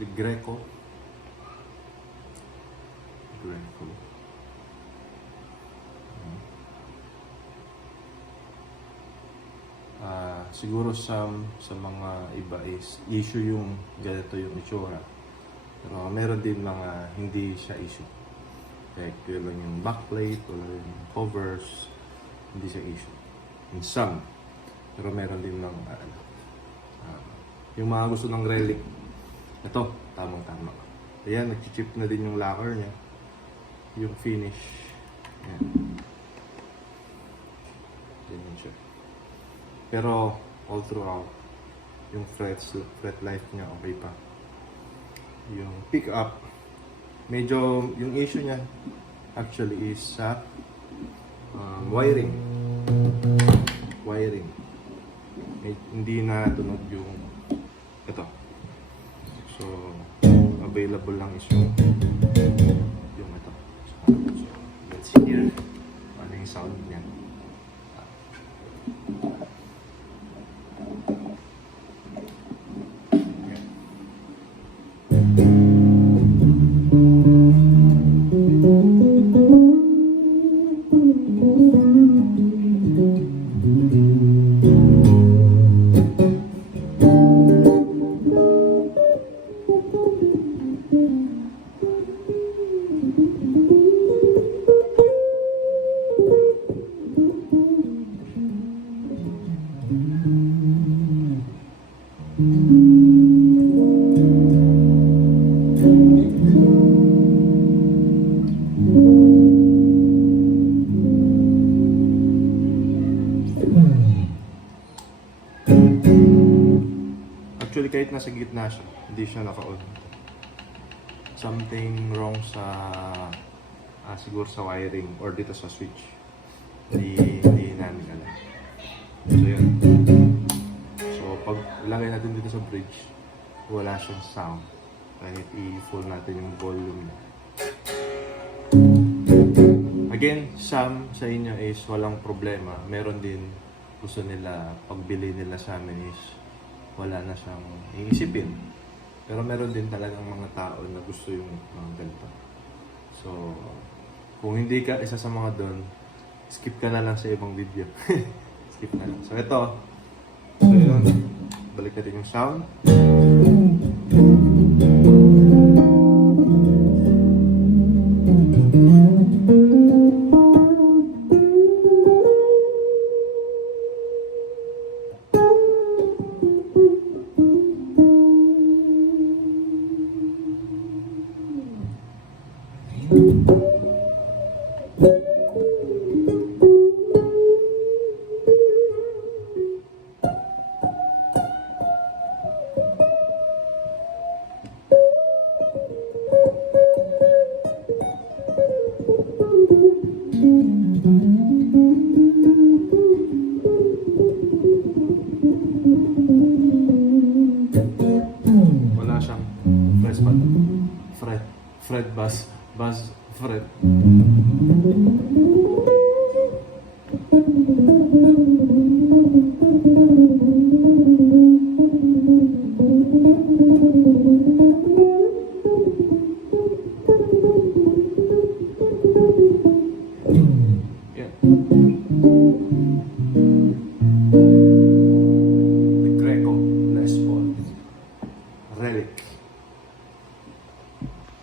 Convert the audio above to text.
the Greco. Greco. Siguro sa mga iba is issue yung ganito yung itsura. Pero meron din mga hindi siya issue. Like yun yung backplate o yung covers, hindi siya issue. In some. Pero meron din mga yung mga gusto ng relic. Ito, tamang-tama. Ayan, nag-chip na din yung lacquer niya. Yung finish. Ayan. Ayan siya. Pero all throughout, yung fret life niya okay pa. Yung pick up, medyo yung issue niya actually is sa wiring. Hindi na tunog yung ito. So available lang is yung ito. So let's hear ano yung sound niya. Actually, kahit nasa gitna siya, hindi siya naka-on. Something wrong sa siguro sa wiring or dito sa switch. Hindi namin alam. So yun. So pag ilagay natin dito sa bridge, wala siyang sound. Kahit i-full natin yung volume niya. Again, some sa inyo is walang problema. Meron din gusto nila, pagbili nila sa amin is wala na siyang iisipin. Pero meron din talagang mga tao na gusto yung mga ganito. So, kung hindi ka isa sa mga doon, skip ka na lang sa ibang video. Skip na lang. So, ito. So, yun. Balik natin yung sound. Wala siyang fret bass fret. Yan. The Greco Les Paul Relic.